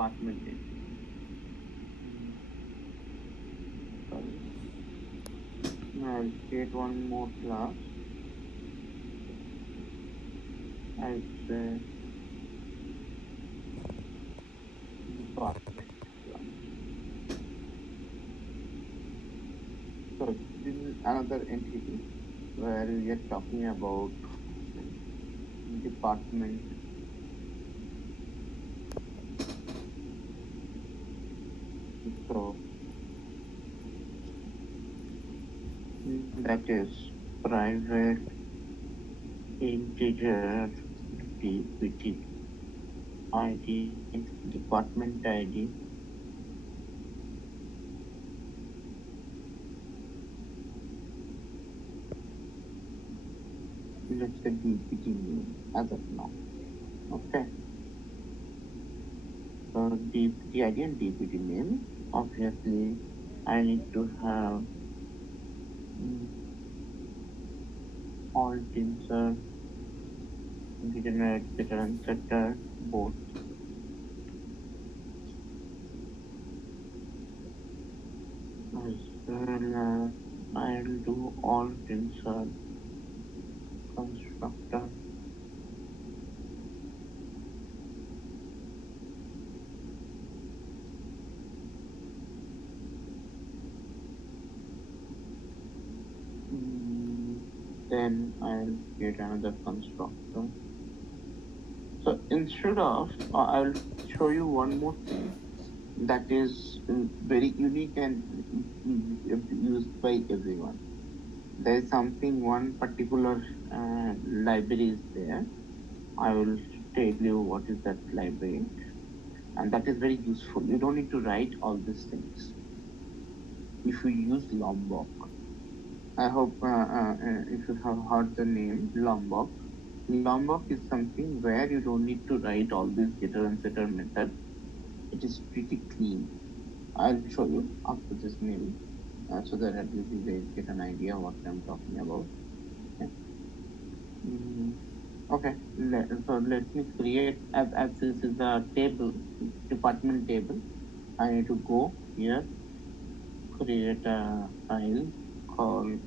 department name. Sorry. Now I'll create one more class. I'll say department class. So this is another entity where we are talking about department. So that is private integer dpt id department id let's say dpt name as of now. Okay, so dpt id and dpt name. Obviously I need to have alt insert generate getter and setter both. As well as I'll do alt insert constructor then I'll create another constructor. So instead of I'll show you one more thing that is very unique and used by everyone. There is something, one particular library is there. I will tell you what is that library, and that is very useful. You don't need to write all these things if you use Lombok. I hope if you have heard the name Lombok. Lombok is something where you don't need to write all these getter and setter methods. It is pretty clean. I'll show you after this maybe, so that at least you get an idea what I'm talking about. Okay. Okay. So let me create, as this is the table, department table. I need to go here, create a file called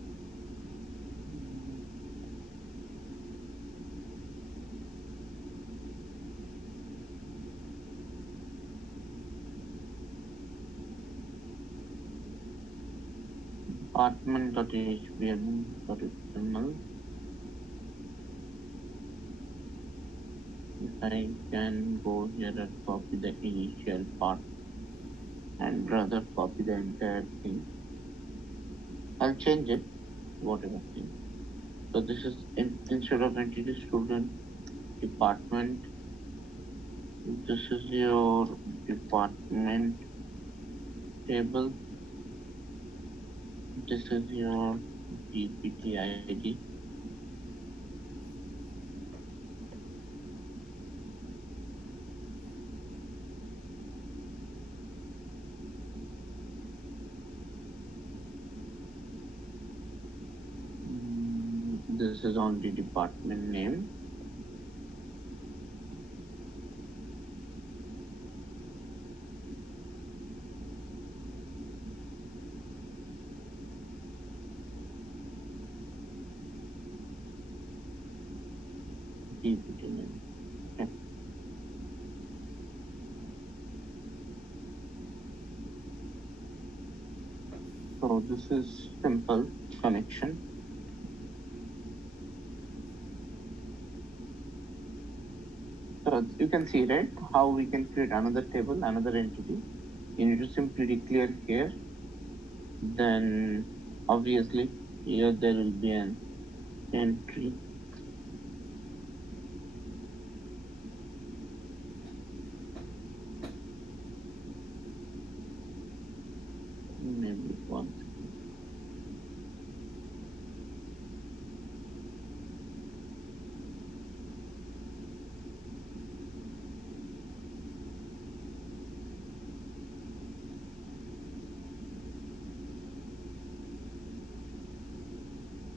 department.html. If I can go here and copy the initial part and rather copy the entire thing, I'll change it, whatever thing. So this is instead of entity student department, this is your department table. This is your dpt id. This is on the department name. Dpt name. Okay. So this is simple connection. So you can see, right, how we can create another table, another entity. You need to simply declare here. Then obviously here there will be an entry. Maybe one.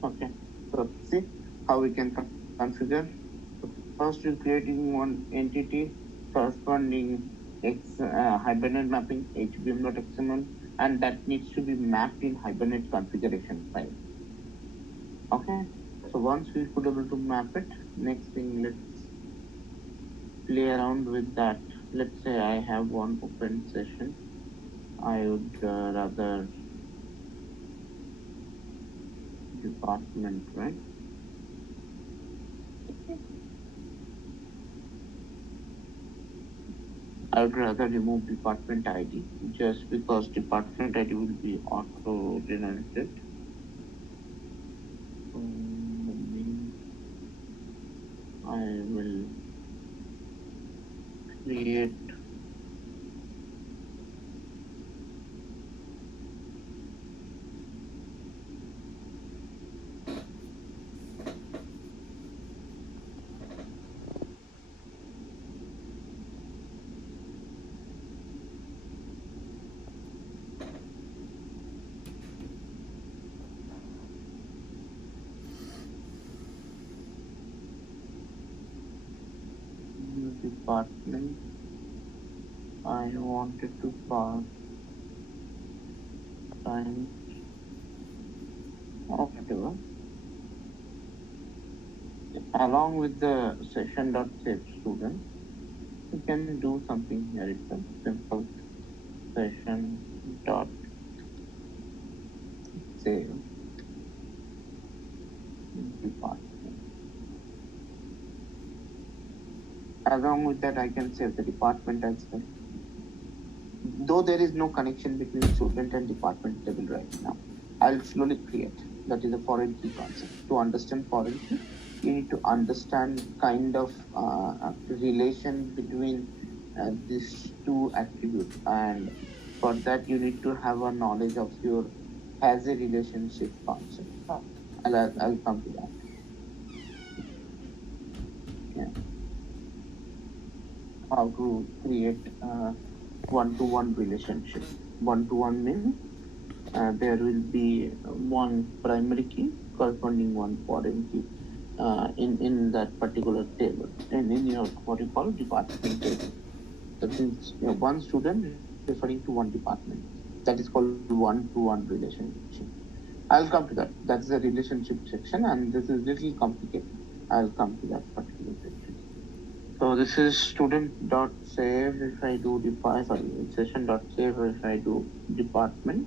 Okay. So see how we can configure. So first, you're creating one entity corresponding Hibernate mapping HBM.xml, and that needs to be mapped in Hibernate configuration file. Okay, so once we could able to map it, next thing, let's play around with that. Let's say I have one open session. I would rather department, right? I would rather remove department ID just because department ID will be auto generated. I will create new department. I wanted to pass time of whatever. Along with the session.save student, you can do something here. It's a simple session dot save department. Along with that, I can save the department as well. Though there is no connection between student and department table right now, I'll slowly create. That is a foreign key concept. To understand foreign key, you need to understand kind of relation between these two attributes, and for that you need to have a knowledge of your has a relationship concept. I'll come to that. Yeah. How to create one-to-one relationship. One-to-one means there will be one primary key corresponding one foreign key in that particular table, and in your what you call department table. That means one student referring to one department. That is called one-to-one relationship. I'll come to that. That's the relationship section, and this is little complicated. I'll come to that particular section. So this is student dot save. If I do session dot save. If I do department,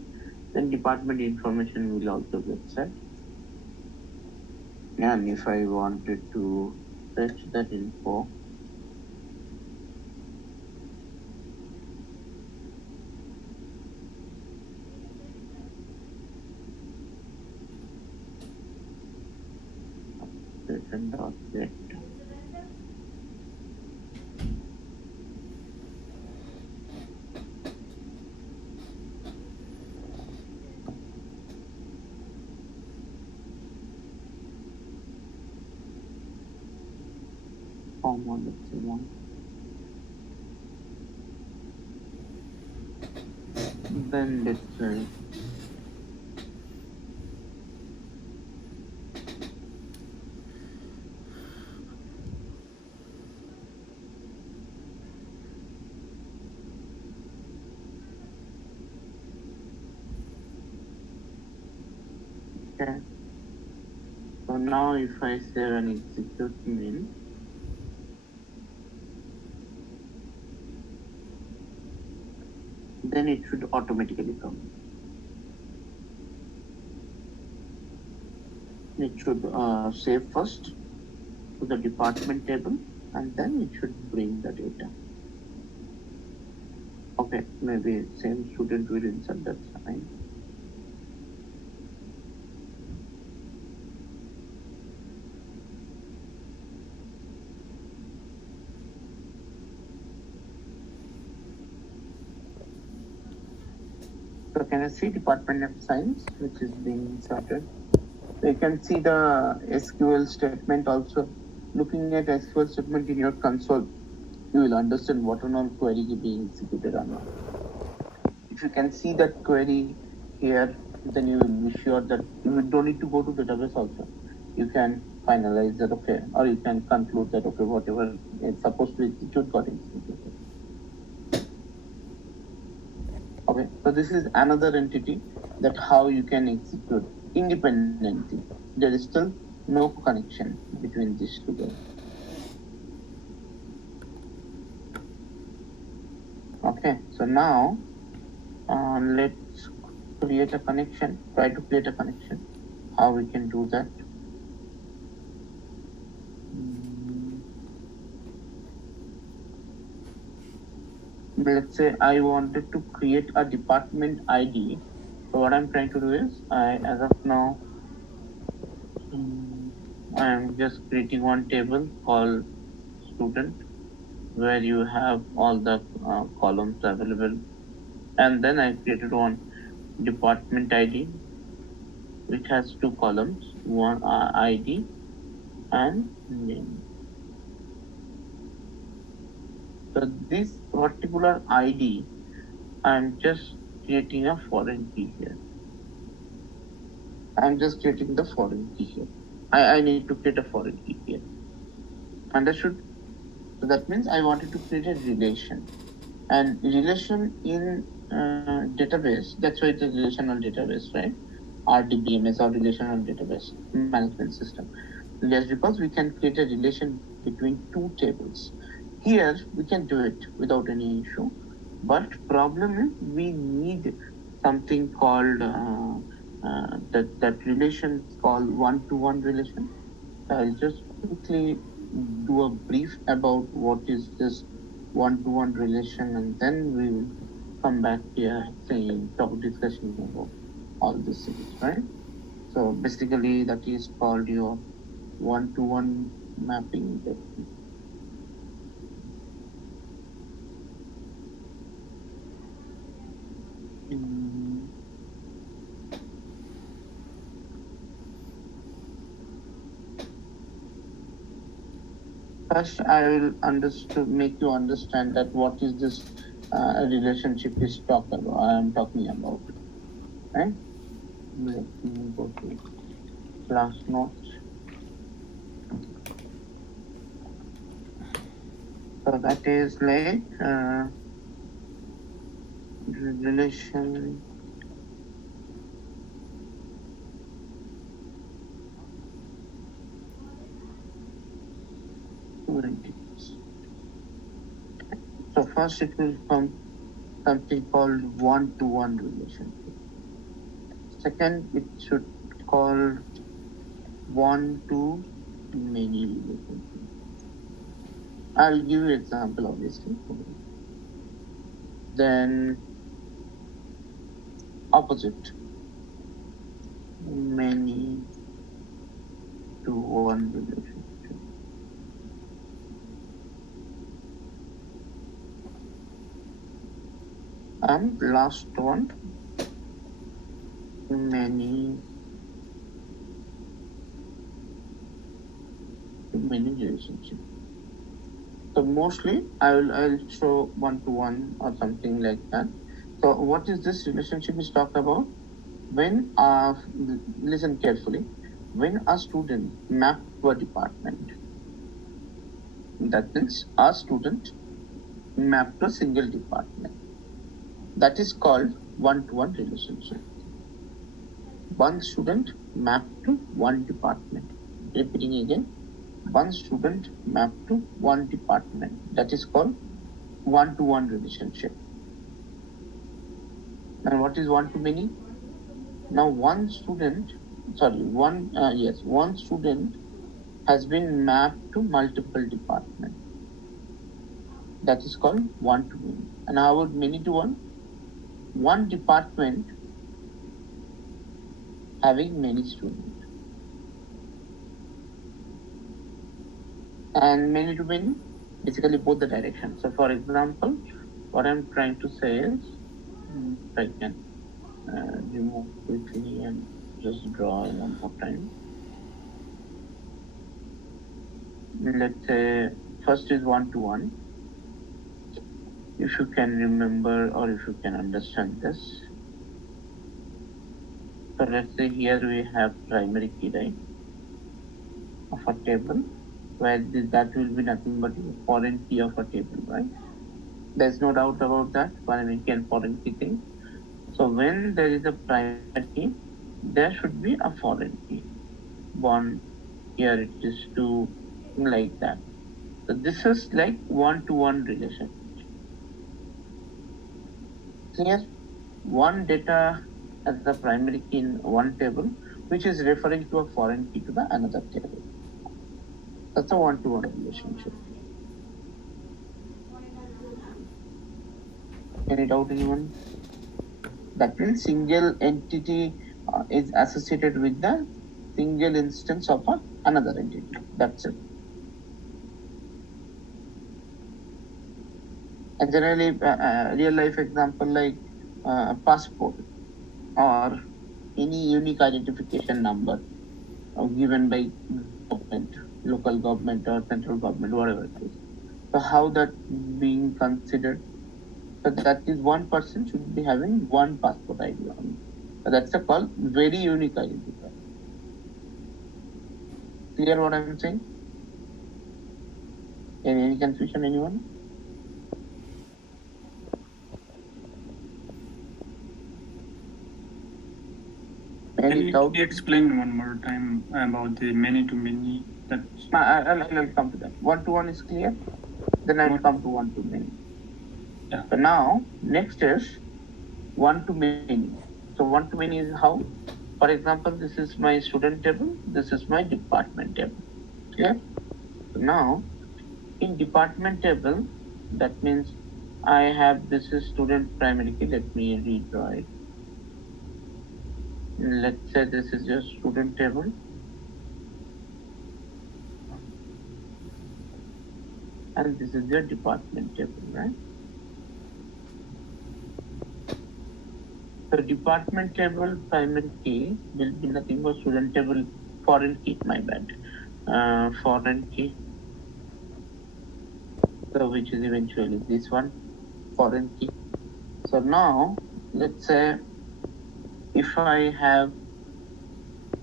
then department information will also get set. And if I wanted to fetch that info, session dot get. Let's say one. Then let's say okay. So now if I save and execute mail, then it should automatically come. It should save first to the department table, and then it should bring the data. Okay, maybe same student will insert, that's fine. So can you see department of science, which is being inserted? You can see the SQL statement also. Looking at SQL statement in your console, you will understand what and all query is being executed or not. If you can see that query here, then you will be sure that you don't need to go to database also. You can finalize that, okay, or you can conclude that, okay, whatever it's supposed to execute got executed. So this is another entity that how you can execute independently. There is still no connection between these two guys. Okay, so now let's create a connection, try to create a connection. How we can do that? Let's say I wanted to create a department ID. So what I'm trying to do is, as of now, I am just creating one table called student, where you have all the columns available, and then I created one department ID, which has two columns, one ID and name. So this particular ID, I'm just creating a foreign key here. I'm just creating the foreign key here. I need to create a foreign key here. Understood? So that means I wanted to create a relation. And relation in database, that's why it's a relational database, right? RDBMS or relational database management system. Yes, because we can create a relation between two tables. Here we can do it without any issue, but problem is we need something called that relation is called one-to-one relation. I'll just quickly do a brief about what is this one-to-one relation, and then we will come back here saying talk discussion about all these things, right? So basically that is called your one-to-one mapping. First, I will make you understand that what is this relationship is I am talking about, right? Let me go to class notes. So that is like relation to entities. So first it will come something called one-to-one relationship. Second, it should call one-to-many relationship. I'll give you an example, obviously. Then opposite, many to one relationship. And last one, many relationship. So mostly I'll show one-to-one or something like that. So what is this relationship is talked about? When listen carefully, when a student map to a department, that means a student map to a single department, that is called one-to-one relationship. One student mapped to one department. Repeating again, one student mapped to one department. That is called one-to-one relationship. And what is one-to-many? Now one student has been mapped to multiple departments. That is called one-to-many. And how about many-to-one? One department having many students. And many-to-many, basically both the directions. So for example, what I'm trying to say is, if I can remove quickly and just draw one more time. Let's say first is one-to-one. If you can remember or if you can understand this. So let's say here we have primary key, right, of a table, where that will be nothing but a foreign key of a table, right? There's no doubt about that, primary key and foreign key thing. So when there is a primary key, there should be a foreign key. One, here it is two, like that. So this is like one-to-one relationship. Clear? One data as the primary key in one table, which is referring to a foreign key to the another table. That's a one-to-one relationship. Any doubt, anyone? That means single entity is associated with the single instance of another entity. That's it. And generally, real life example like passport or any unique identification number given by government, local government or central government, whatever it is. So how that being considered? So that is one person should be having one passport ID only. So that's a called very unique identifier. Clear what I'm saying? Any confusion, anyone? Can you explain one more time about the many-to-many? I'll come to that. One-to-one is clear. Then I'll come to one-to-many. Yeah. So now next is one-to-many. So one-to-many is how? For example, this is my student table. This is my department table. Clear? So now in department table, that means I have this is student primary key. Let me redraw it. Let's say this is your student table. And this is your department table, right? So department table primary key will be nothing but student table foreign key, my bad. Foreign key. So which is eventually this one, foreign key. So now let's say if I have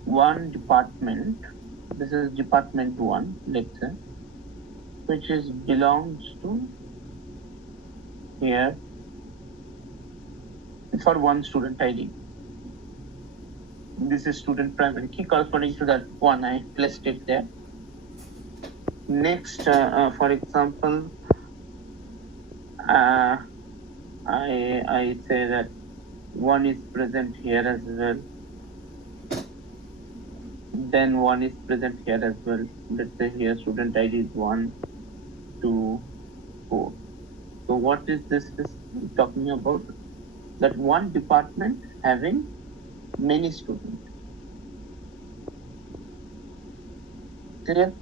one department, this is department one, let's say, which is belongs to here for one student ID. This is student primary key corresponding to that one. I placed it there. Next, for example, I say that one is present here as well. Then one is present here as well. Let's say here student ID is 1, 2, 4. So what is this talking about? That one department having many students. Clear?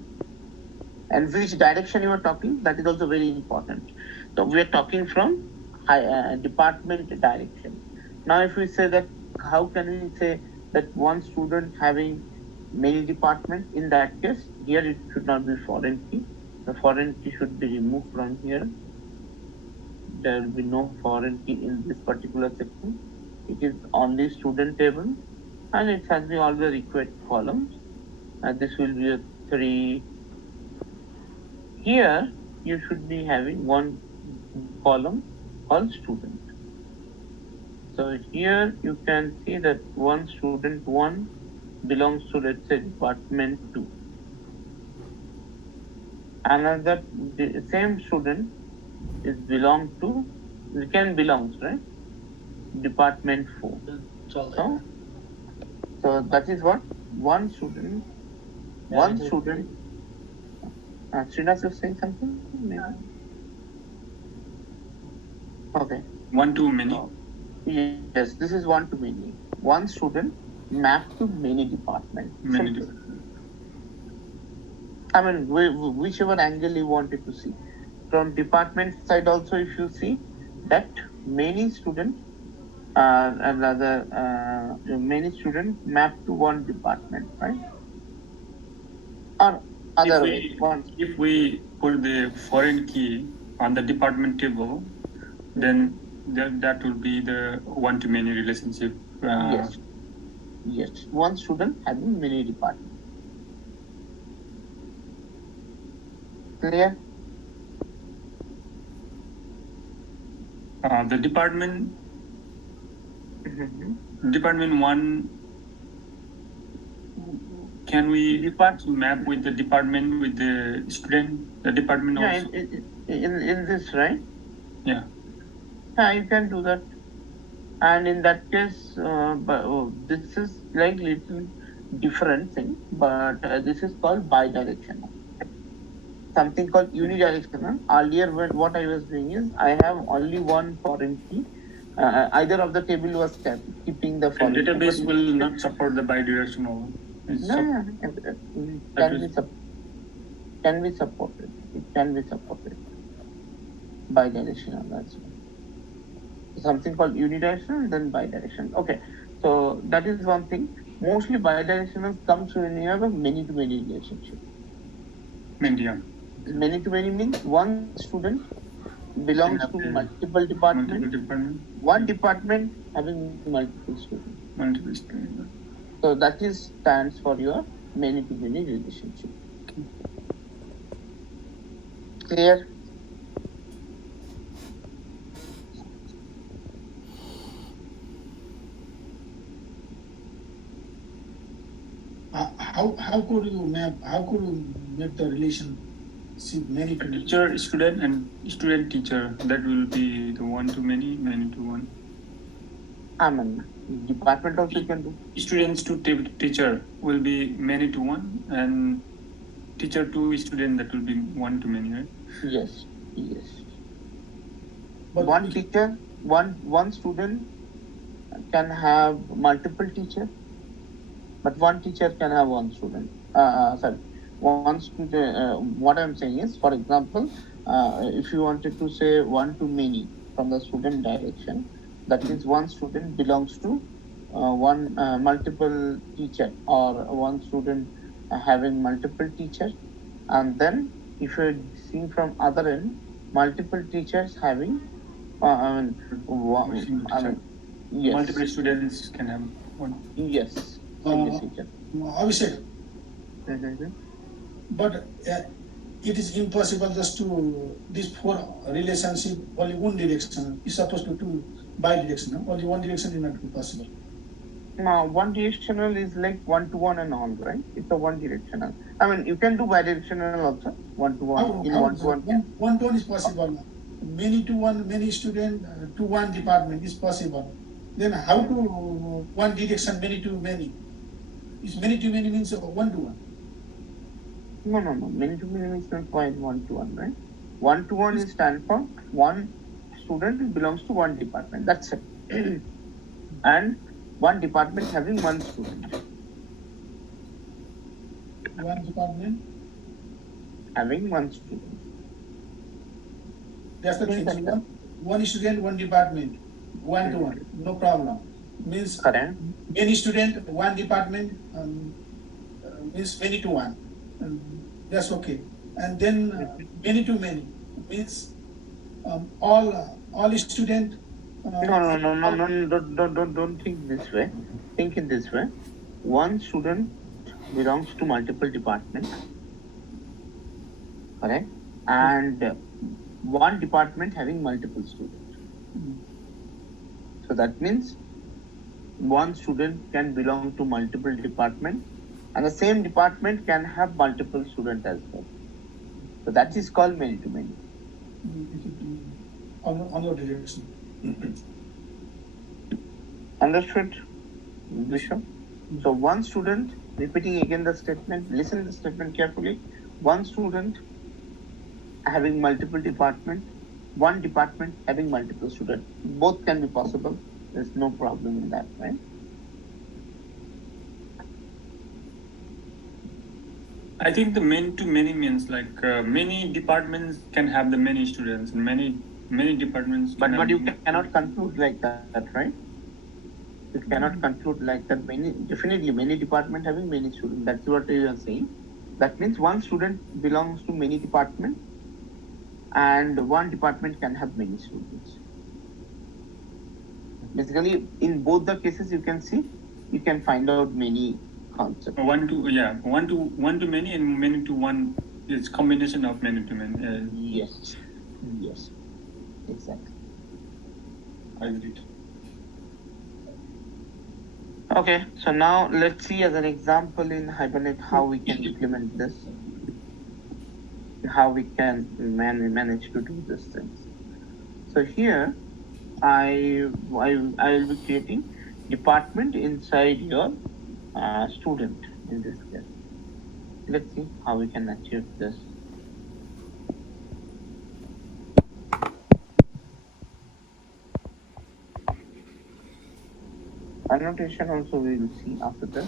And which direction you are talking, that is also very important. So we are talking from department direction. Now if we say that, how can we say that one student having many departments? In that case, here it should not be foreign key. The foreign key should be removed from here. There will be no foreign key in this particular section. It is only student table and it has been all the required columns. And this will be a 3. Here you should be having one column called student. So here you can see that one student 1 belongs to, let's say, department 2. Another same student is belong to, it can belongs, right? Department 4. So that is what one student. Srinath is saying something? Maybe. Okay. One-to-many. Yes, this is one-to-many. One student mapped to many departments. I mean, whichever angle you wanted to see. From department side also, if you see that many students, many students mapped to one department, right? Or other way. If we put the foreign key on the department table, then that will be the one-to-many relationship. Yes, one student having many departments. Clear? The department Department 1, can we map with the department with the student, the department also? In this, right? Yeah. Yeah, you can do that. And in that case, this is like little different thing, but this is called bidirectional. Something called unidirectional. Earlier, what I was doing is I have only one foreign key. Either of the table was keeping the foreign and database key, will not support the bidirectional. Can be supported. It can be supported. Bidirectional, that's one. Something called unidirectional, then bidirectional. Okay, so that is one thing. Mostly bidirectional comes when you have a many-to-many relationship. Many-to-many means one student belongs to multiple departments. One department having multiple students. So that is stands for your many-to-many relationship. Clear? How could you make the relationship many to teacher, student, and student teacher? That will be the one to many, many to one. I mean, department also you can do. Students to teacher will be many to one, and teacher to student, that will be one to many, right? Yes. But one teacher, one student can have multiple teachers, but one teacher can have one student. One student. What I'm saying is, for example, if you wanted to say one to many from the student direction, that means one student belongs to one multiple teacher, or one student having multiple teachers, and then if you're seeing from other end, multiple teachers having yes. Multiple students can have one. Yes. Obviously. But it is impossible just to this four relationship only one direction. It's supposed to two bi-directional. Only one direction is not possible. Now, one directional is like one to one and all, right? It's a one directional. I mean, you can do bi-directional also. One to one. One to one is possible. Many to one, many student to one department is possible. Then how to one direction, many to many? Is many to many means one to one? No. Many to many means not quite one to one, right? One to one is stand for one student belongs to one department. That's it. And one department having one student. One department having one student. That's the thing. One student, one department, one to one, no problem. Means correct. Many student, one department, means many to one. That's okay. And then many to many means all student. No. Don't think this way. Think in this way. One student belongs to multiple departments, correct? And one department having multiple students. So that means one student can belong to multiple departments, and the same department can have multiple students as well. So that is called many to many. On your direction. Understood, Vishwa? So one student, repeating again the statement, listen to the statement carefully. One student having multiple departments, one department having multiple students. Both can be possible. There's no problem in that, right? I think the many to many means like many departments can have the many students, and many departments. But you cannot conclude like that, right? You cannot conclude like that. Definitely many departments having many students. That's what you are saying. That means one student belongs to many departments, and one department can have many students. Basically, in both the cases, you can find out many concepts. One to many, and many to one is combination of many to many. Yes, exactly. I agree. Okay, so now let's see as an example in Hibernate how we can implement this, how we can manage to do these things. So here I will be creating department inside your student in this case. Let's see how we can achieve this. Annotation also we will see after this.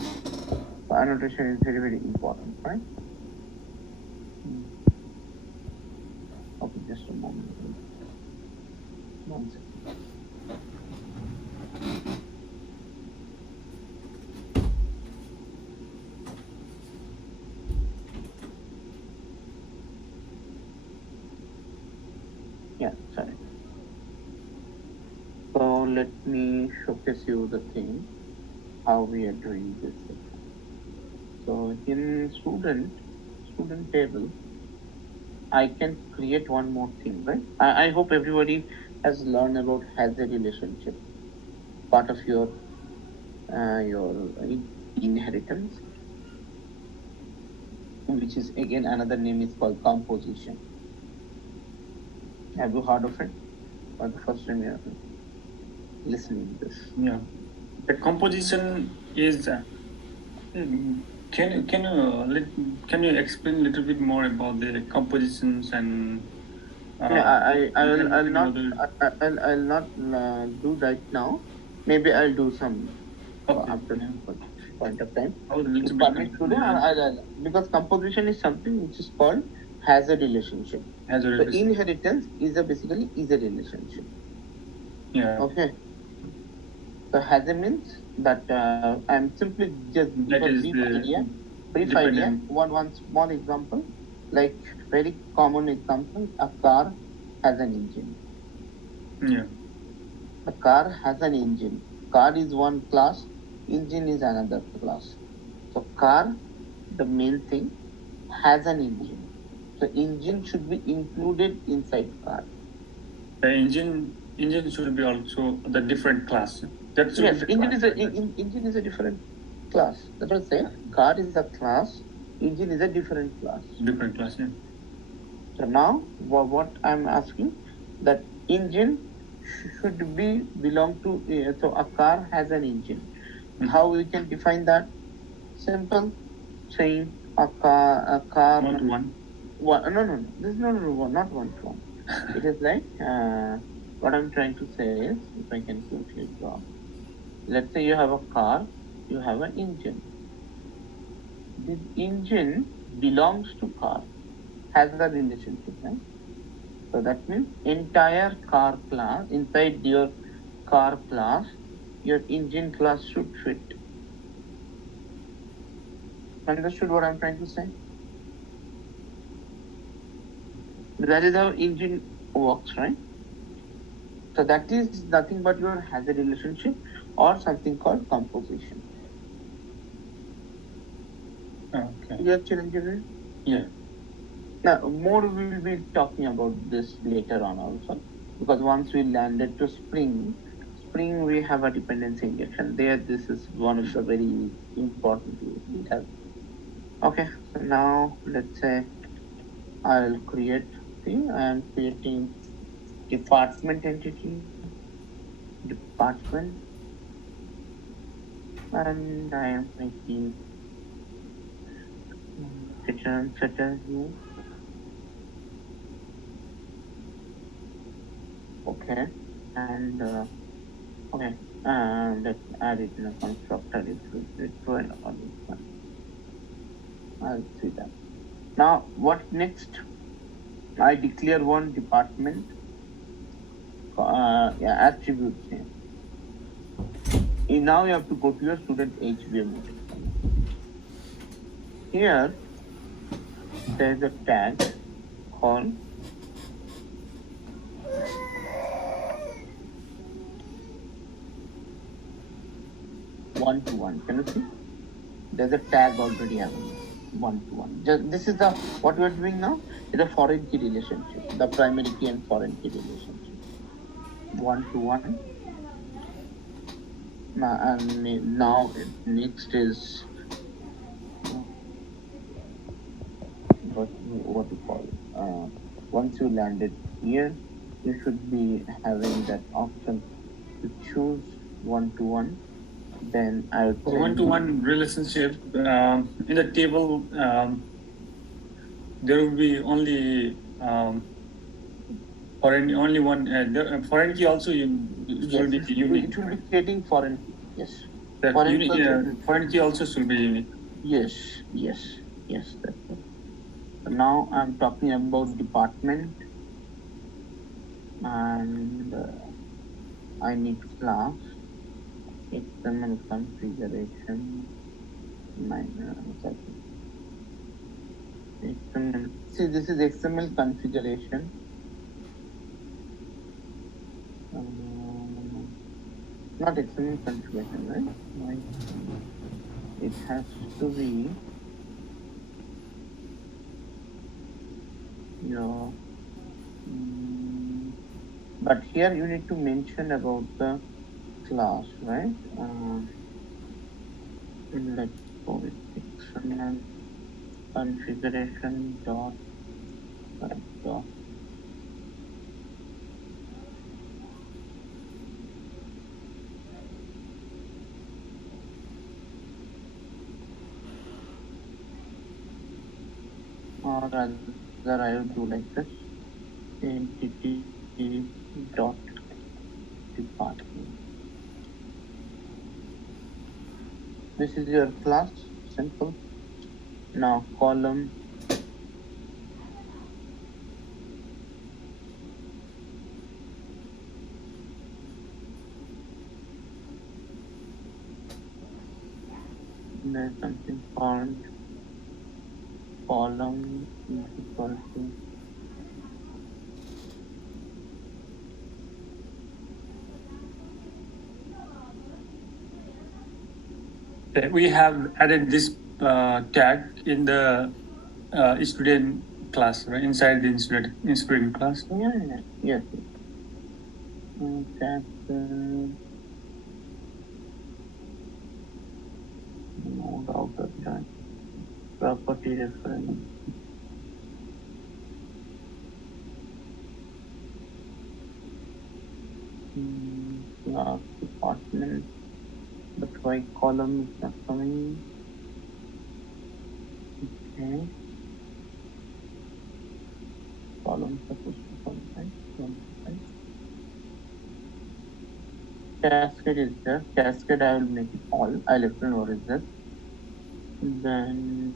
So annotation is very, very important, right? Okay, just a moment. 1 second. Yeah, sorry. So let me showcase you the thing, how we are doing this. So in student table, I can create one more thing, right? I hope everybody has learned about has a relationship, part of your inheritance, which is again another name is called composition. Have you heard of it? For the first time you are listening to this. Yeah, the composition is. Can you explain a little bit more about the compositions and? I'll not do right now. Maybe I'll do some after some point of time. To permit today, because composition is something which is called has a relationship. So inheritance is basically is a relationship. Yeah. Okay. So has a means that I'm simply just brief idea. One small example, like very common example, a car has an engine. Yeah. A car has an engine. Car is one class, engine is another class. So car, the main thing, has an engine. So engine should be included inside car. The engine should be also the different class. That's yes, engine is a different class. That's what I say. Car is a class, engine is a different class. Different class, yeah. So now what I'm asking, that engine should be belong to so a car has an engine. Mm-hmm. How we can define that? Simple, saying a car 1 to 1. No, this is not 1 to 1. It is like what I'm trying to say is, if I can quickly draw. Let's say you have a car, you have an engine. This engine belongs to car, has a relationship, right? So that means entire car class, inside your car class, your engine class should fit. Understood what I'm trying to say? That is how engine works, right? So that is nothing but your has a relationship or something called composition. Okay. You have Chiranjeevi? Yeah. Now, more we will be talking about this later on also, because once we landed to spring we have a dependency injection. There, this is one of the very important we have. Okay, so now let's say I'll create I am creating department entity, department, and I am making return setter here. Okay, and okay, let's add it in a constructor. It will return all this one. I'll see that. Now, what next? I declare one department attributes here. Now you have to go to your student HBM. Here, there is a tag called one-to-one. Can you see? There's a tag already having one-to-one. This is what we are doing now is a foreign key relationship, the primary key and foreign key relationship. One-to-one. And now next is what you call once you landed here, you should be having that option to choose one-to-one. Then I would send One-to-one relationship in the table. There will be only foreign only one. Foreign key also should be unique. It will be creating foreign key. Yes. That Foreign unique, key. foreign key also should be unique. Yes. That's it. So now I'm talking about department, and I need class, XML configuration, XML. See, this is XML configuration. Not XML configuration, right? It has to be your. But here you need to mention about the class, right? Let's go with XML configuration dot. Or rather, I would do like this: entity dot department. This is your class, simple. Now column. There's something called column is equal to We have added this tag in the student class, right? Inside the student class. Yes. That's node outer join property reference. Class department, but why column is not coming? Okay. Column supposed to come, right? Cascade is there. Cascade I will make it all. I'll explain what is this. Then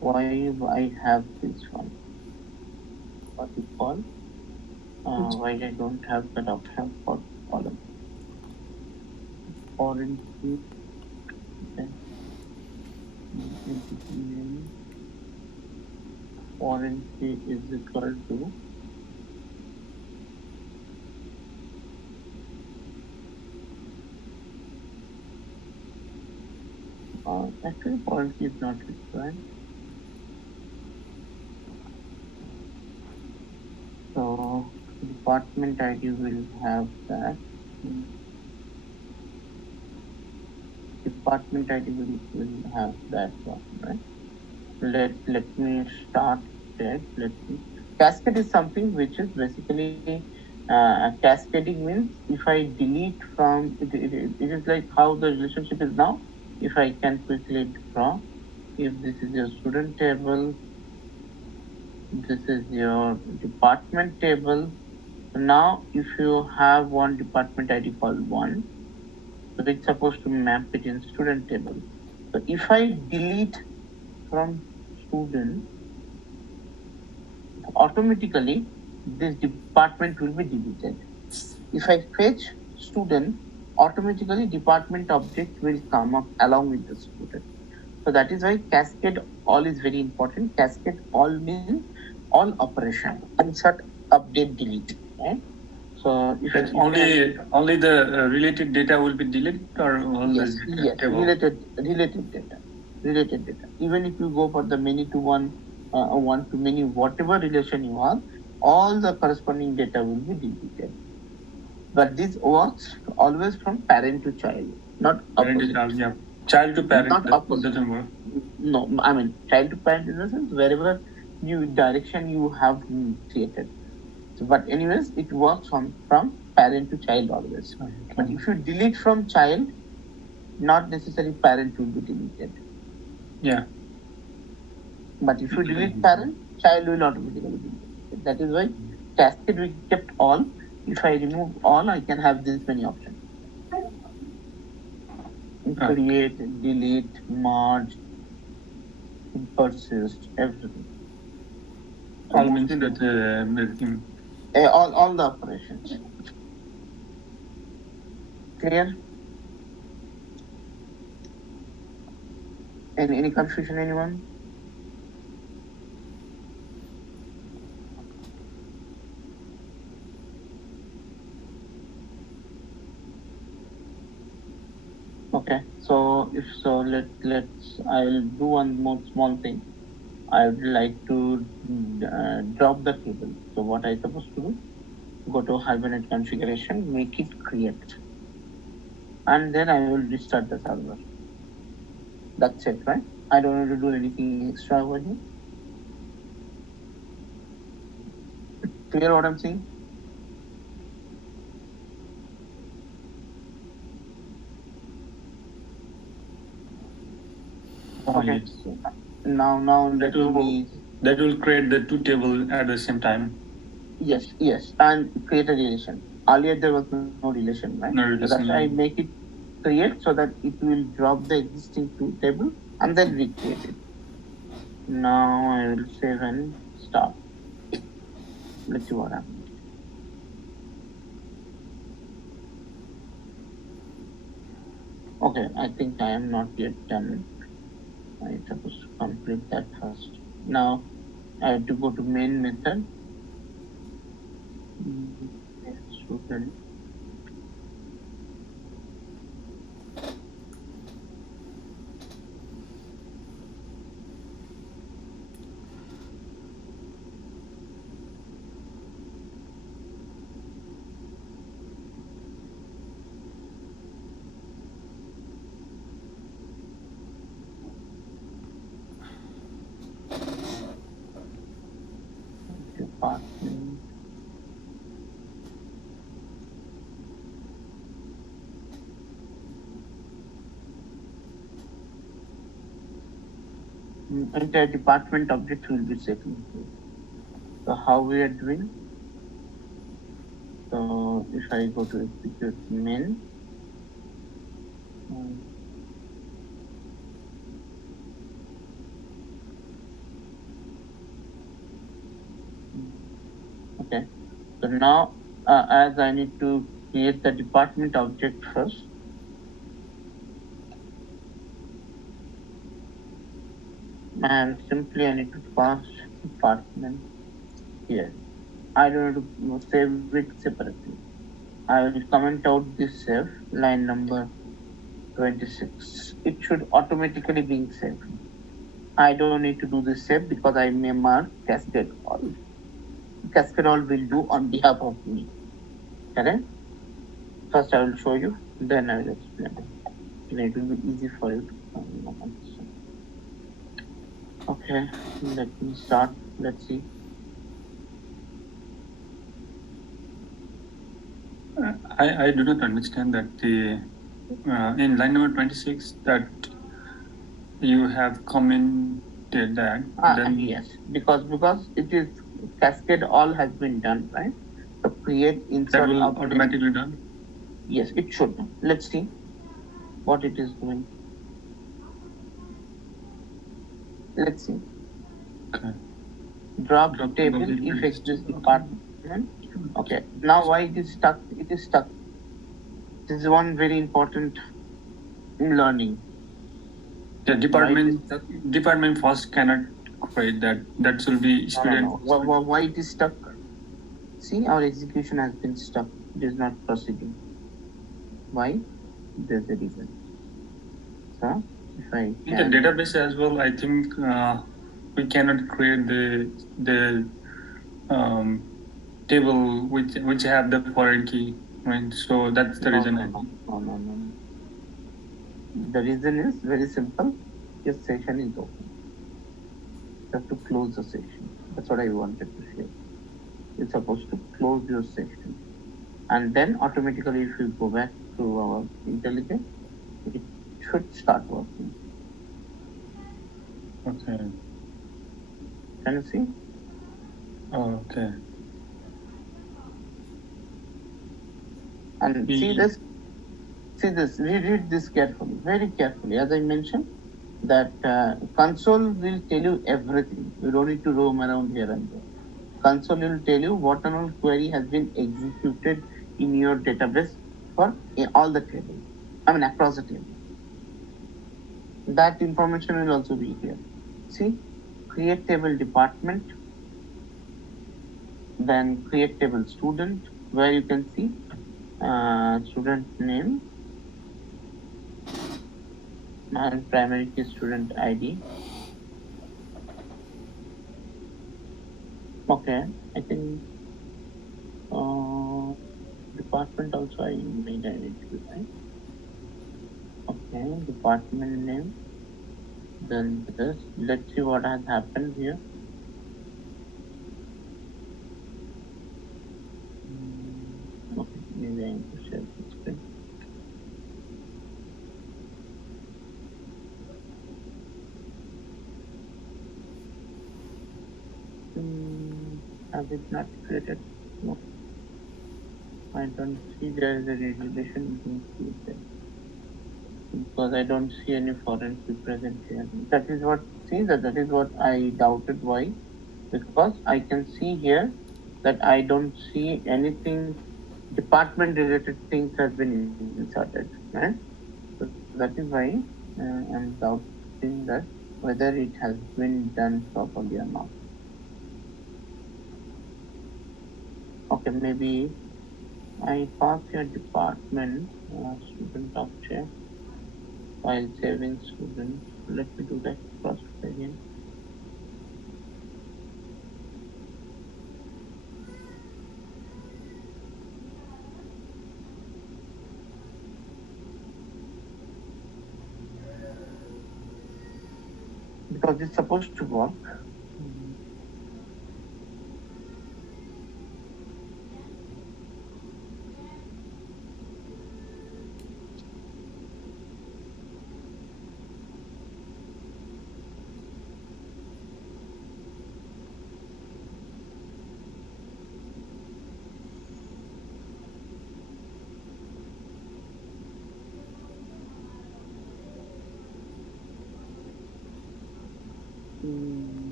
why I have this one? What you call? Why I don't have that option for column? Foreign key. Foreign key is equal to actually foreign key is not required. So department ID will have that. Department ID will have that one, right? Let me start there. Cascade is something which is basically cascading means if I delete from it is like how the relationship is now. If I can quickly draw, if this is your student table, this is your department table. Now if you have one department ID called 1, so it's supposed to map it in student table. So if I delete from student, automatically this department will be deleted. If I fetch student, automatically department object will come up along with the student. So that is why cascade all is very important. Cascade all means all operation. Insert, update, delete. Right? So if That only the related data will be deleted, or all yes, the yes, table? related data. Even if you go for the many to one, one to many, whatever relation you have, all the corresponding data will be deleted. But this works always from parent to child, not Parent to opposite. child, yeah. Child to parent, Not that opposite. doesn't work. No, I mean child to parent in the sense wherever you direction you have created. So, but anyways, it works from parent to child always. But if you delete from child, not necessarily parent will be deleted. Yeah. But if you delete parent, child will automatically be deleted. That is why cascade we kept all. If I remove all, I can have this many options. Create, delete, merge, persist, everything. All means that everything. All the operations. Clear? Any confusion, anyone? Okay, so if so, let's I'll do one more small thing. I would like to drop the table. So what I supposed to do? Go to Hibernate configuration, make it create, and then I will restart the server. That's it, right? I don't need to do anything extra over here. Clear what I'm saying? Okay. So now let me. That will create the two tables at the same time. Yes, and create a relation. Earlier there was no relation, right? No relation. So that's why I make it create so that it will drop the existing two table and then recreate it. Now I will save and start. Let's see what happens. Okay, I think I am not yet done. I'm supposed to complete that first. Now I have to go to main method. Student. Department. Entire department object will be set in here. So how we are doing? So if I go to execute main, okay. So now as I need to create the department object first. And simply I need to pass department here. I don't need to save it separately. I will comment out this save line number 26. It should automatically be saved. I don't need to do this save because I may mark cascade all. Cascade all will do on behalf of me. Correct? First I will show you, then I will explain it. It will be easy for you to understand. Okay, let me start. Let's see. I do not understand that the in line number 26 that you have commented that. Then yes, because it is cascade all has been done, right? So create, insert, that will automatically done. Yes, it should. Let's see what it is doing. Let's see. Okay. Drop table if exists department. Okay. Now why it is stuck? It is stuck. This is one very important learning. Yeah, department first cannot create that. That should be student. No. Why it is stuck? See, our execution has been stuck. It is not proceeding. Why? There's a reason. So, if I in the database as well, I think we cannot create the table which have the foreign key. Right? So that's the reason. No. The reason is very simple. Your session is open. You have to close the session. That's what I wanted to share. You're supposed to close your session. And then automatically if you go back to our intelligence, it should start working. Okay. Can you see? Oh, okay. And see this, read this carefully, very carefully. As I mentioned, that console will tell you everything. You don't need to roam around here and there. Console will tell you what and all query has been executed in your database for all the tables. I mean, across the table. That information will also be here. See, create table department, then create table student, where you can see student name and primary key student ID. Okay, I think department also I made identity, right? Okay, department name. Then this. Let's see what has happened here. Okay, maybe I need to share the screen. Have it not created? No. I don't see there is a relation because I don't see any foreign key present here. That is what I doubted. Why? Because I can see here that I don't see anything department related things have been inserted. Right? So that is why I'm doubting that whether it has been done properly or not. Okay, maybe I pass your department student object while saving student. Let me do that process again. Because it's supposed to work.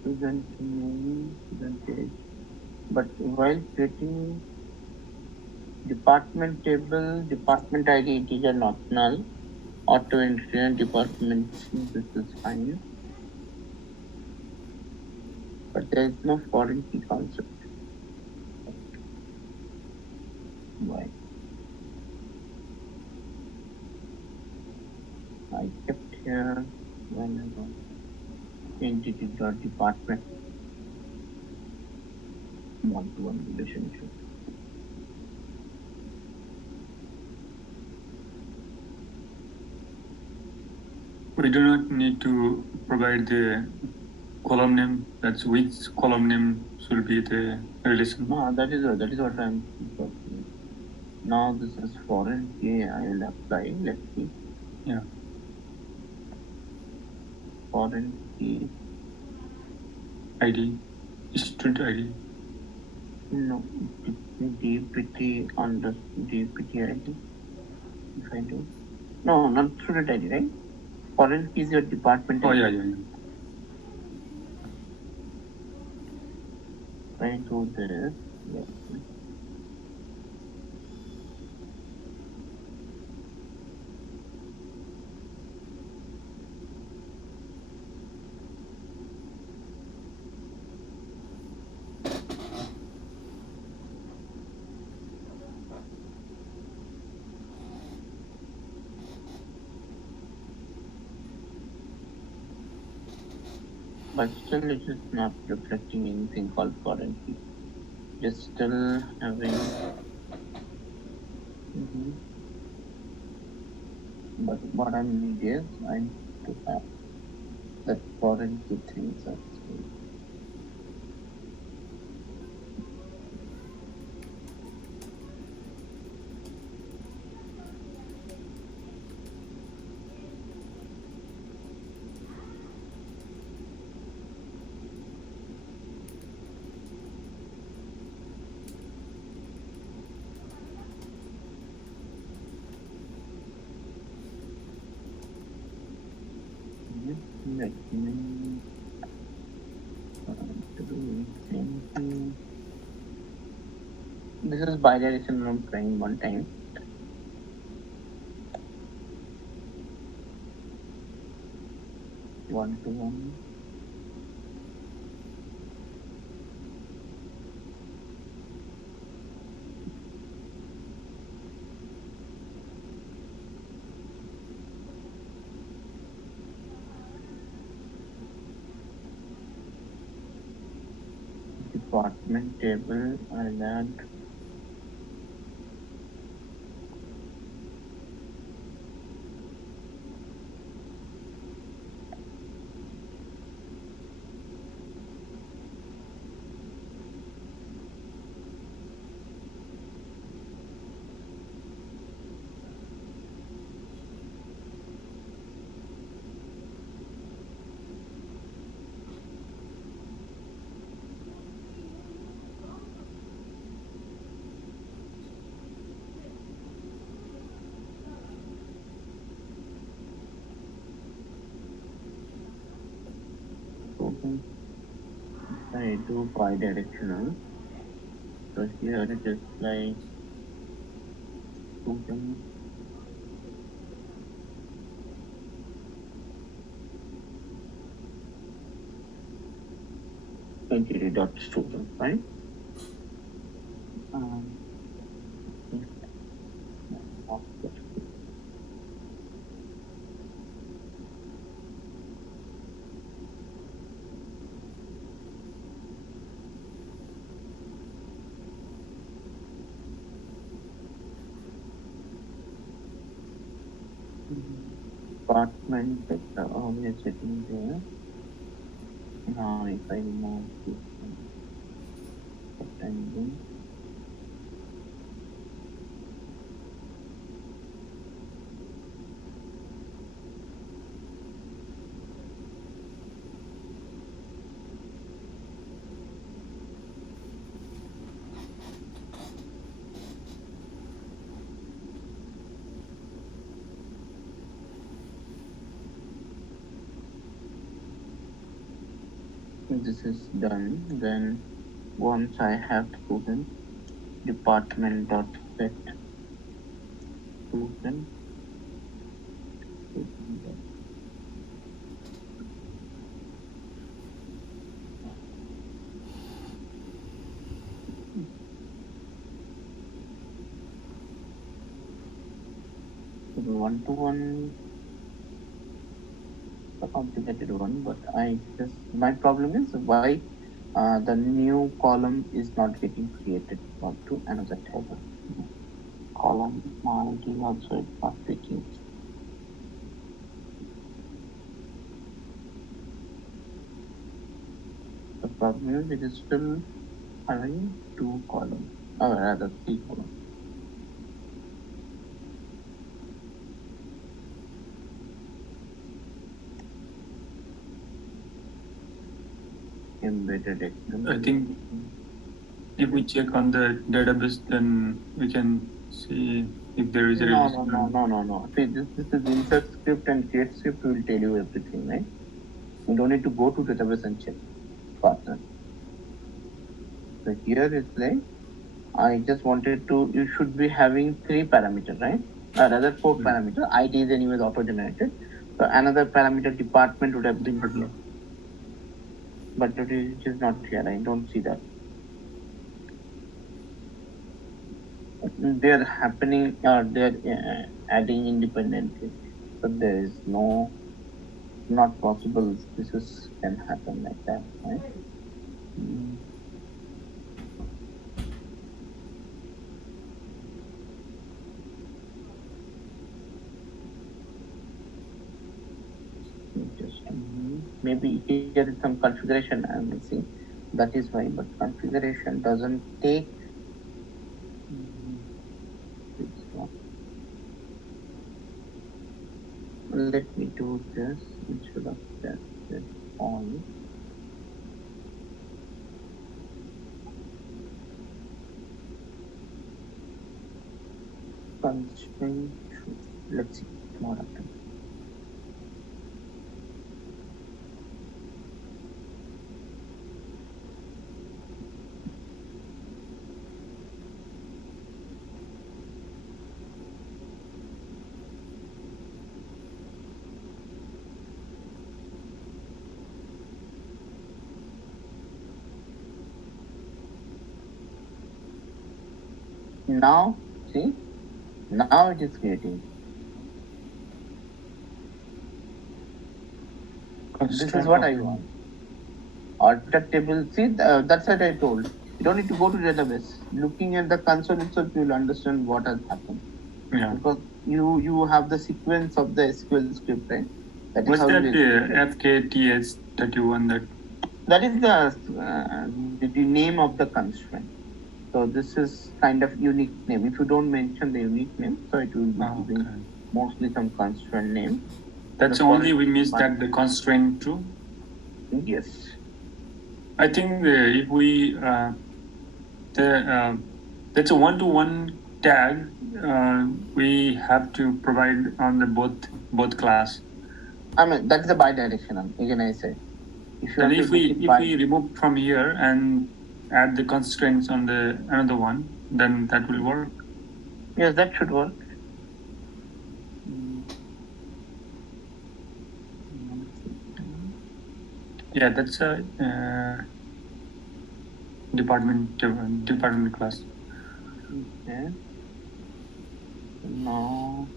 Student age. But while creating department table, department ID integer not null, auto entry department, this is fine. But there is no foreign key concept. Why? I kept here when entity dot department one-to-one relationship. We do not need to provide the column name. That's which column name should be the relation. No, that is what I'm talking. Now this is foreign key. I will apply. Let's see. Yeah. Foreign key ID, student ID. No, DPT under DPT ID. If I do, no, not student ID, right? Foreign key is your department. Oh ID. yeah. If I do this, yes. but still it is not reflecting anything called foreign key. Just still having. But what I need is I need to have that foreign key things actually. Let me do something. This is bidirectional. I'm trying one time. One to one. Department table. I'll add. I do bidirectional. So here it is like student. Entity dot student, right? Department vector only sitting there. Now if I remove this rectangle, this is done. Then once I have student, department dot set student. One to one, a complicated one, but I just my problem is why the new column is not getting created to another table. Column margin also is not taking. The problem is it is still having two columns, or rather three columns. Embedded Excel. I think if we check on the database, then we can see if there is a no. See, this is insert script and create script will tell you everything, right? You don't need to go to database and check partner. So here is like I just wanted to. You should be having three parameters, right? Or rather four parameters. ID is anyways auto-generated. So another parameter department would have been here, but it is not here. I don't see that. They're happening. They're adding independently, but there is no not possible. Can happen like that, right? Just maybe here is some configuration I'm missing. That is why, but configuration doesn't take this one. Let me do this instead of that. All. Constraint. Let's see more after. Now, see, now it is creating. This is what I want. Alter table, see, that's what I told. You don't need to go to database. Looking at the console itself, you will understand what has happened. Yeah. Because you have the sequence of the SQL script, right? That is how FKTH31 that is the name of the constraint. So this is kind of unique name. If you don't mention the unique name, so it will be giving mostly some constraint name. That's only we miss that the constraint too. Yes. I think if we that's a one-to-one tag we have to provide on the both class. I mean that's the bidirectional. Again, I say. If we remove from here and add the constraints on the another one, then that will work. Yes, that should work. Yeah, that's a department class. Okay. Now.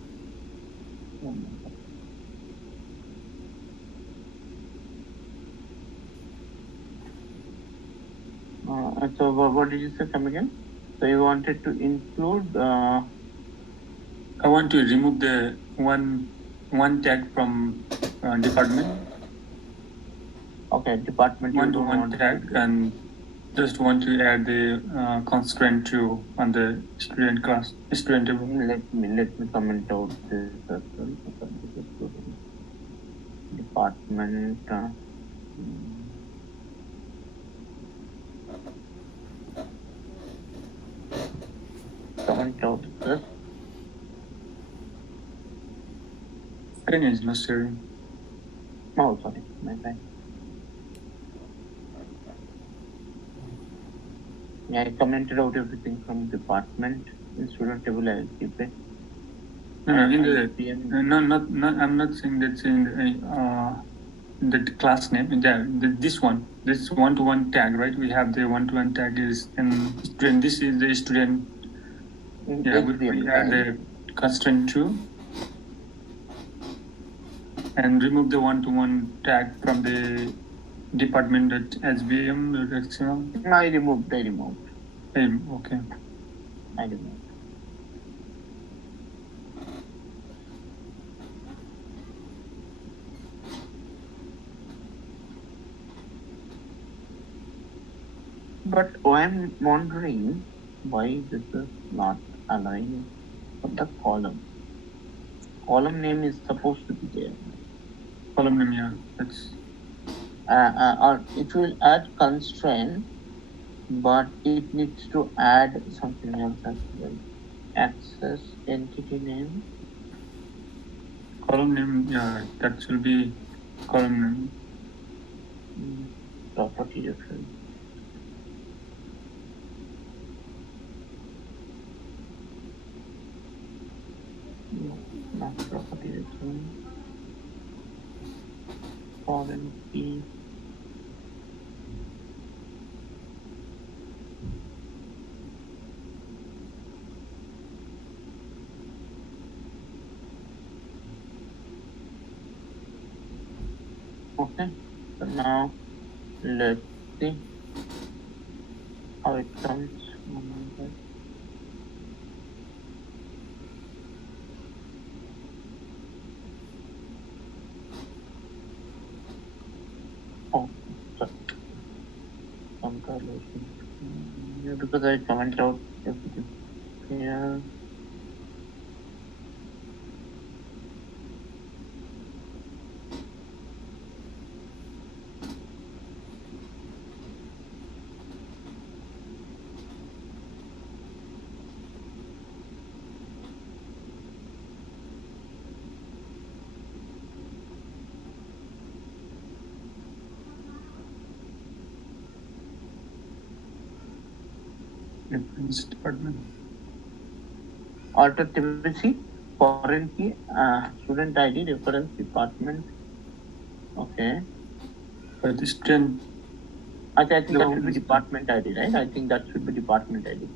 So what did you say? Come again? So you wanted to include. I want to remove the one tag from department. Okay, department. One tag and just want to add the constraint to on the student table. Let me comment out this department. Comment out this. Screen is not sharing. Oh, sorry, my bad. Yeah, I commented out everything from department. In student table, I will keep it. No, in the not. I'm not saying that's in the class name. This one-to-one tag, right? We have the one-to-one tag is in student. This is the student. Yeah, we add the constraint too, and remove the one-to-one tag from the department.sbm.xml. I removed. Okay. I removed. But I'm wondering why this is not allowing the column. Column name is supposed to be there. Column name, yeah, that's. Or it will add constraint, but it needs to add something else as well. Access entity name. Column name, yeah, that should be column name. Property reference. No, not property reference. Foreign key. Okay, so now let's see how it comes. Oh, sorry. Compilation. Yeah, because I comment out everything here. Reference department. Alter table C, foreign key, student ID, reference department. Okay. For the student. I think that should be department ID, right? I think that should be department ID.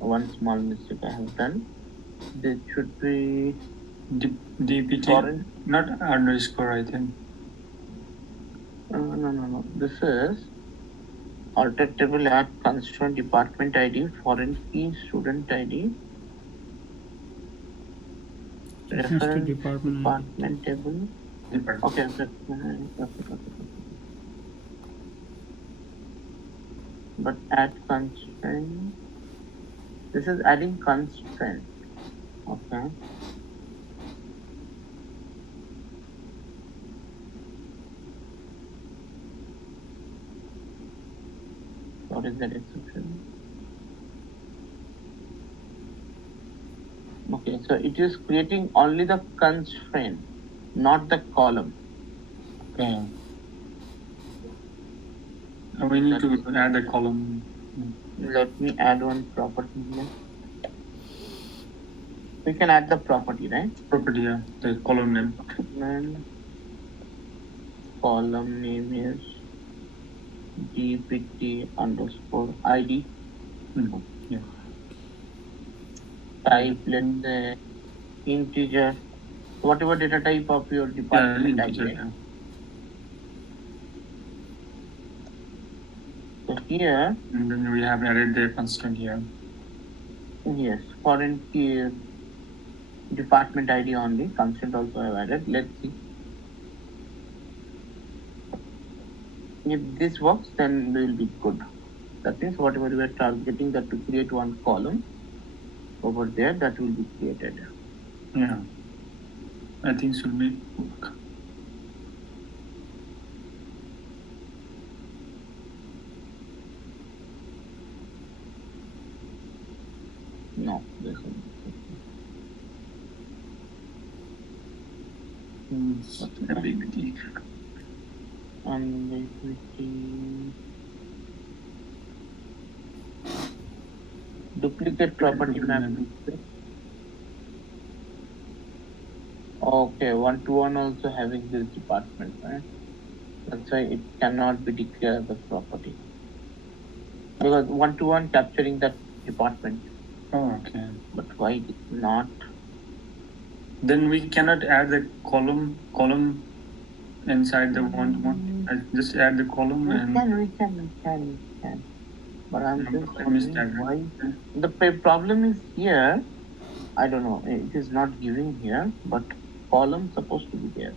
One small mistake I have done. This should be DPT, foreign. not underscore, I think. No. This is alter table add constituent department ID, foreign key, student ID, reference department table. Okay. But add constraint. This is adding constraint. Okay. What is that exception? Okay, so it is creating only the constraint, not the column. Okay. We need to add a column. Let me add one property here. We can add the property, right? Property, yeah, the column name. And column name is dpt underscore id. Yeah. Type, let's say integer, whatever data type of your department integer, ID. Right? So here, and then we have added the constraint here. Yes, foreign key is department ID only. Constraint also I have added. Let's see. If this works, then we will be good. That means whatever we are targeting, that to create one column over there, that will be created. Yeah, I think should be. No, this is ambiguity. Duplicate property map. Okay, one-to-one also having this department, right? That's why it cannot be declared as property. Because one-to-one capturing that department. Oh, okay. But why not? Then we cannot add the column inside the one-to-one. Just add the column We can. But I'm just saying why. The problem is here. I don't know. It is not giving here, but column supposed to be there.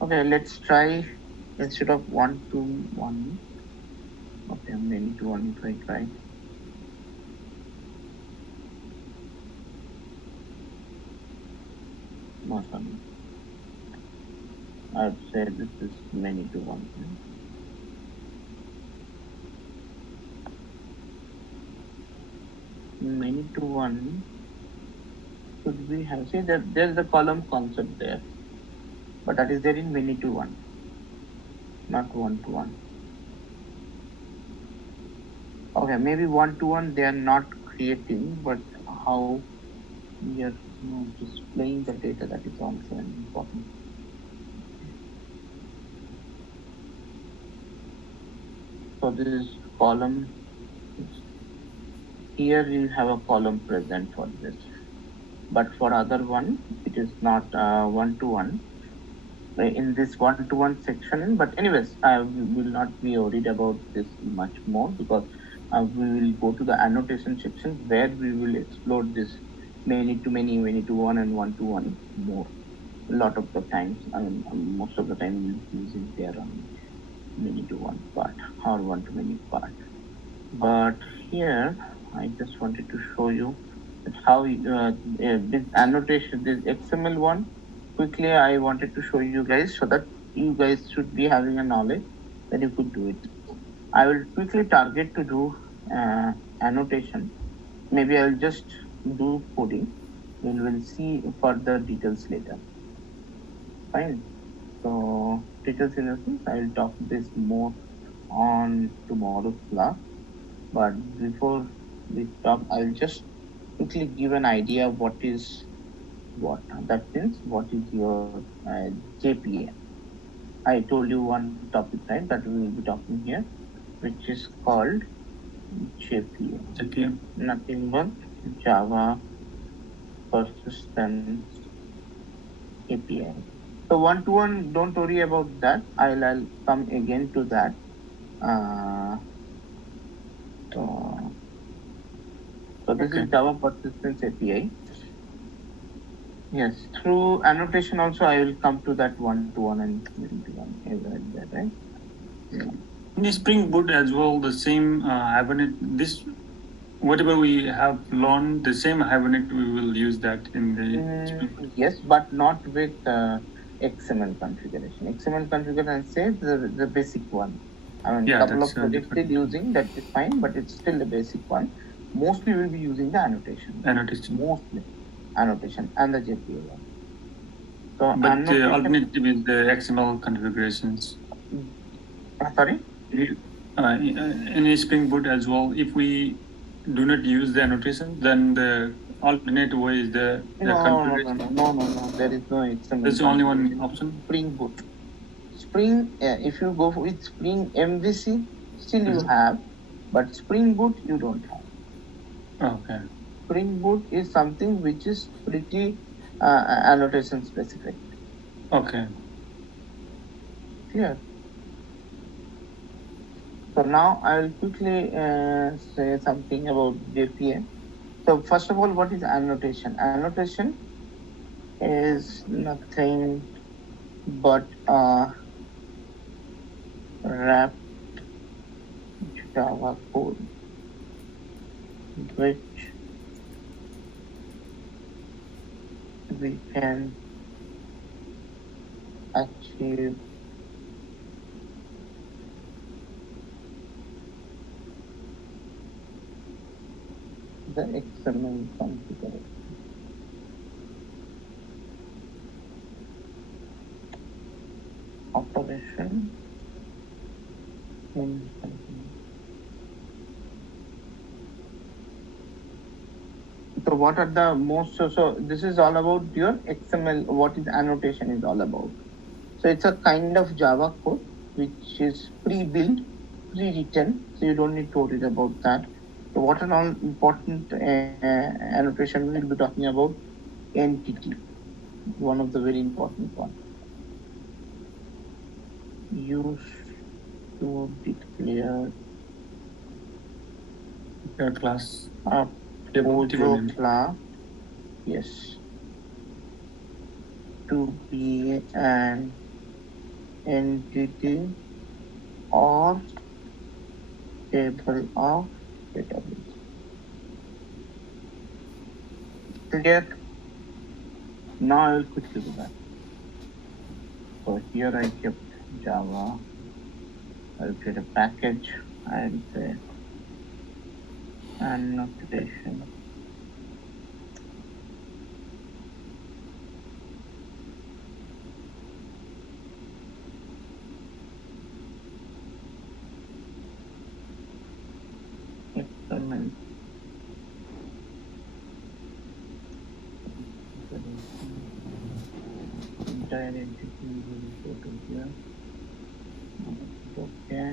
Okay, let's try instead of 1-to-1. Okay, many to one if I try. Not one. I'd say this is many to one. Many to one. Should we have, see that there's the column concept there, but that is there in many to one, not one-to-one. Okay, maybe one-to-one they are not creating, but how we are displaying the data, that is also important. So this is column. Here you have a column present for this, but for other one it is not one-to-one. in this one-to-one section. But anyways, I will not be worried about this much more, because we will go to the annotation section where we will explore this many-to-many, many-to-one, and one-to-one more. A lot of the times, I mean, most of the time we'll use it there on many-to-one part or one-to-many part. But here, I just wanted to show you how this annotation, this XML one, quickly I wanted to show you guys, so that you guys should be having a knowledge that you could do it. I will quickly target to do annotation. Maybe I will just do coding. We will see further details later. Fine. So details in a sense, I will talk this more on tomorrow's class. But before we talk, I'll just quickly give an idea of what is what. That means what is your JPA. I told you one topic, right, that we will be talking here, which is called JPA. JPA. Nothing but Java Persistence API. So one-to-one, don't worry about that. I'll come again to that. So this is Java Persistence API. Yes, through annotation also I will come to that one-to-one and two-to-one, right? Yeah. In Spring Boot as well, the same Hibernate. This whatever we have learned, the same Hibernate we will use that in the Spring Boot. Yes, but not with XML configuration. XML configuration says the basic one. I mean, couple of projects still using that is fine, but it's still the basic one. Mostly we'll be using the annotation. Mostly annotation and the JPA one. So but the alternative is the XML configurations. Sorry? In Spring Boot as well, if we do not use the annotation, then the alternate way is the configuration. No. There is no XML. There's only one option. Spring Boot. Spring, if you go with Spring MVC, still you have, but Spring Boot you don't have. Okay. Spring Boot is something which is pretty annotation specific. Okay. Clear. So now I will quickly say something about JPA. So first of all, what is annotation? Annotation is nothing but wrapped Java code, which we can achieve the XML configuration. Operation in so what are the most so this is all about your XML. What is annotation is all about. So it's a kind of Java code which is pre-built, pre-written, so you don't need to worry about that. So what are all important annotation we will be talking about? Entity, one of the very important one. Use to declare a class. Mojo class, yes, to be an entity or table of database. Clear? Now I will quickly do that. So here I kept Java. I will create a package. I will say annotation. Experiment. Identity will go to here. Okay.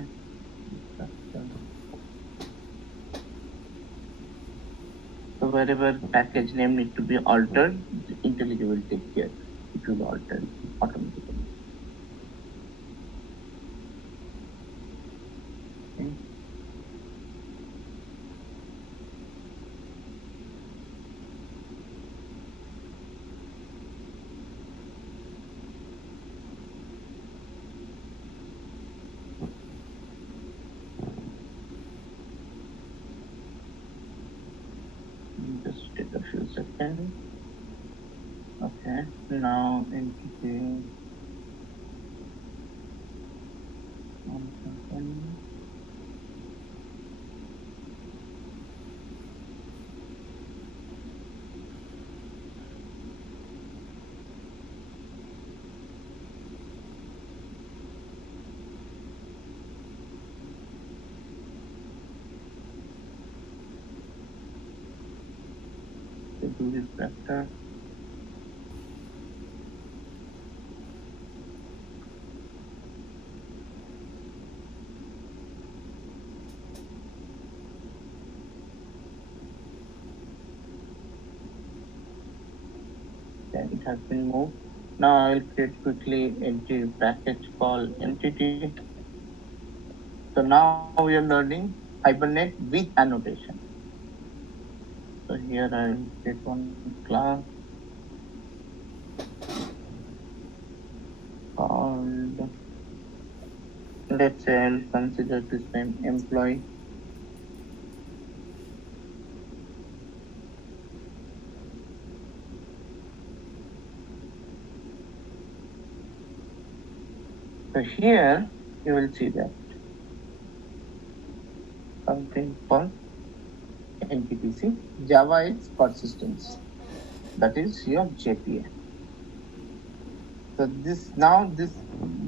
So wherever package name need to be altered, IntelliJ will take care. It will alter automatically. second. Okay, now entity. 1 second. To do this vector. Okay, it has been moved. Now I will create quickly empty bracket called entity. So now we are learning Hibernate with annotation. So here I will create one class called, let's say I'll consider this name employee. So here you will see that something called NTPC. Java is persistence. That is your JPA. So this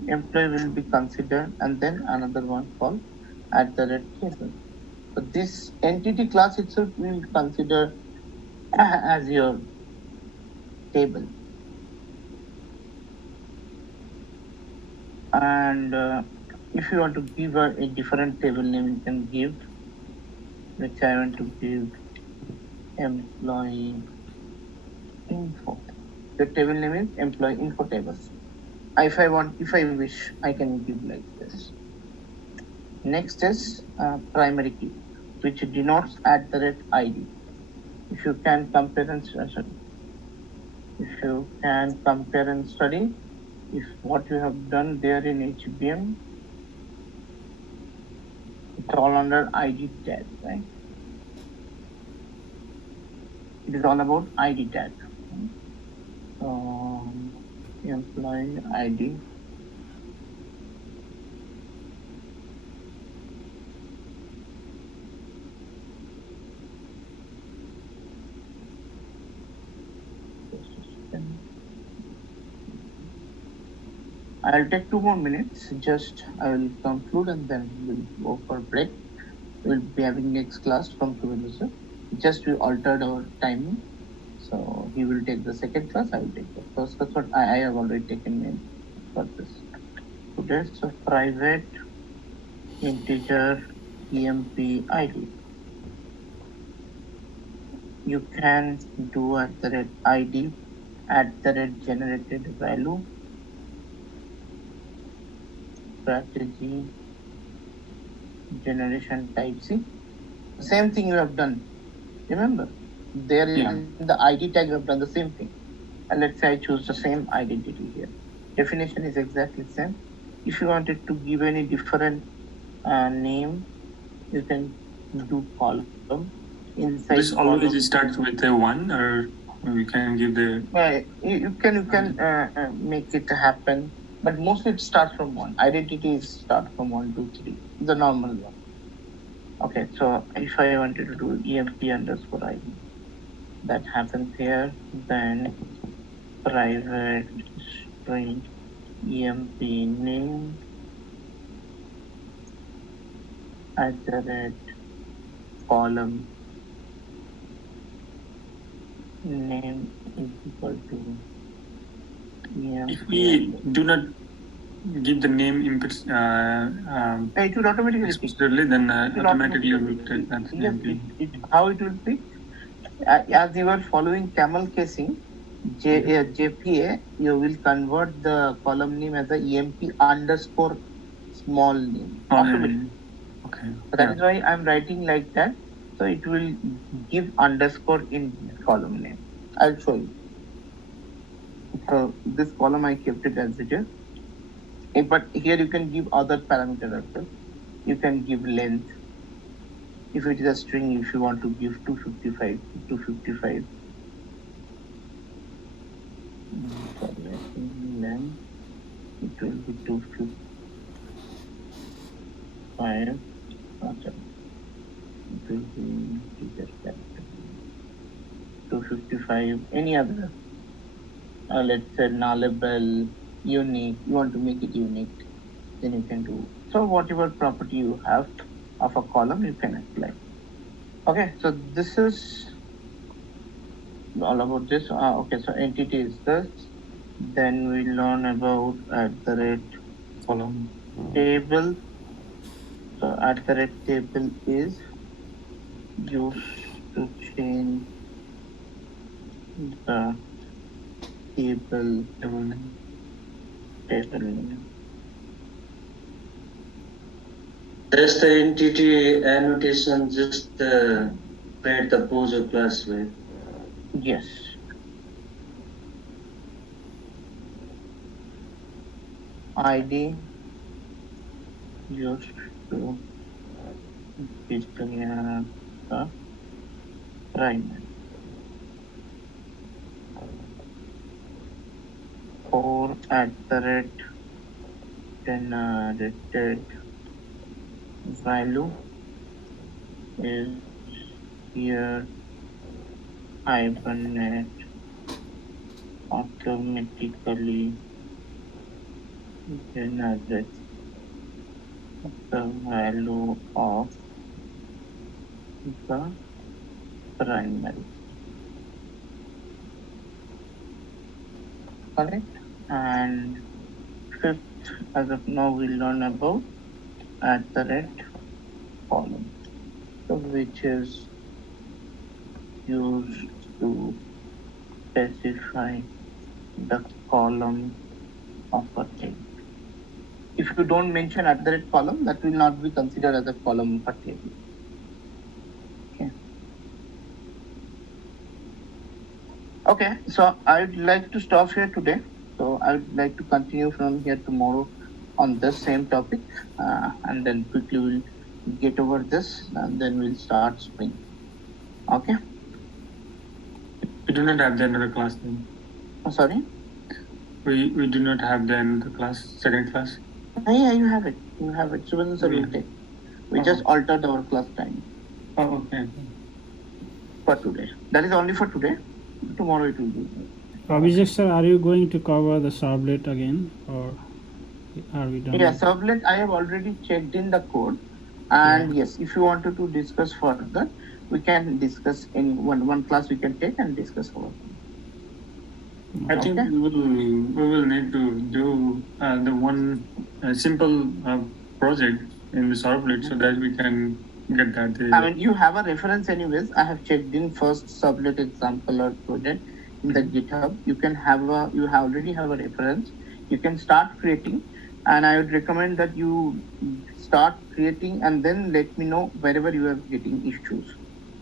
employee will be considered, and then another one called @table. So this entity class itself will consider as your table. And if you want to give a different table name, you can give, which I want to give employee info. The table name is employee info table. If I wish, I can give like this. Next is primary key, which denotes @ID. If you can compare and study, if what you have done there in HBM, it's all under ID tag, right? It is all about ID tag. Employee ID. I'll take 2 more minutes. Just I will conclude and then we'll go for break. We'll be having next class from Kubernetes. Just we altered our timing. So he will take the second class, I will take the first class, but I have already taken in for this. Okay, so private integer emp ID. You can do @ID @generated value strategy generation type C. Same thing you have done. Remember, there in the ID tag you have done the same thing. And let's say I choose the same identity here. Definition is exactly the same. If you wanted to give any different name, you can do column. Inside this column, always starts with a 1, or we can give the. You can make it happen, but mostly it starts from 1. Identities start from 1, 2, 3. The normal one. Okay, so if I wanted to do emp_id, that happens here. Then private string emp name @column name is equal to emp. If we do not give the name inputs, it will automatically explicitly, then automatically will take that. Yes, how it will pick? As you are following camel casing, JPA, you will convert the column name as a emp_ small name. Automatically. Okay. So that is why I'm writing like that. So it will give underscore in column name. I'll show you. So this column I kept it as it is. But here you can give other parameters as well. You can give length. If it is a string, if you want to give 255, It will be 255. Sorry. It will be integer character. 255. Any other? Let's say nullable, unique. You want to make it unique, then you can do. So whatever property you have of a column, you can apply. Okay, so this is all about this. Okay, so entity is this. Then we learn about column. table. So table is used to change the table name. That's the entity annotation, just create the poser class with. Yes. ID used to declare the primary. Or generated value is here Hibernate automatically generates the value of the primary. Correct? And fifth, as of now, we learn about column, so which is used to specify the column of a table. If you don't mention column, that will not be considered as a column of a table. Okay. Okay, so I'd like to stop here today. So I would like to continue from here tomorrow on this same topic, and then quickly we'll get over this, and then we'll start spring. Okay. We do not have the another class then. Sorry. We do not have the another class, second class. Yeah, you have it. You have it. Subhasan sir will take. We just altered our class time. Oh, okay. For today. That is only for today. Tomorrow it will be. Abhishek sir, are you going to cover the servlet again, or are we done? Yeah, servlet, I have already checked in the code. And yes, if you wanted to discuss further, we can discuss in one class we can take and discuss further. I think we will need to do the one simple project in the servlet so that we can get that. I mean, you have a reference anyways. I have checked in first servlet example or project in the GitHub. You already have a reference. You can start creating, and I would recommend that you start creating and then let me know wherever you are getting issues.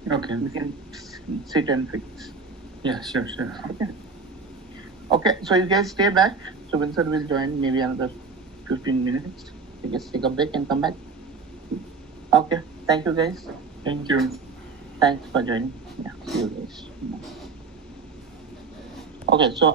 Okay. We can sit and fix. Yeah, sure. Okay, so you guys stay back. So Vincent will join maybe another 15 minutes. You guys take a break and come back. Okay, thank you guys. Thank you. Thanks for joining. Yeah, see you guys. Okay, so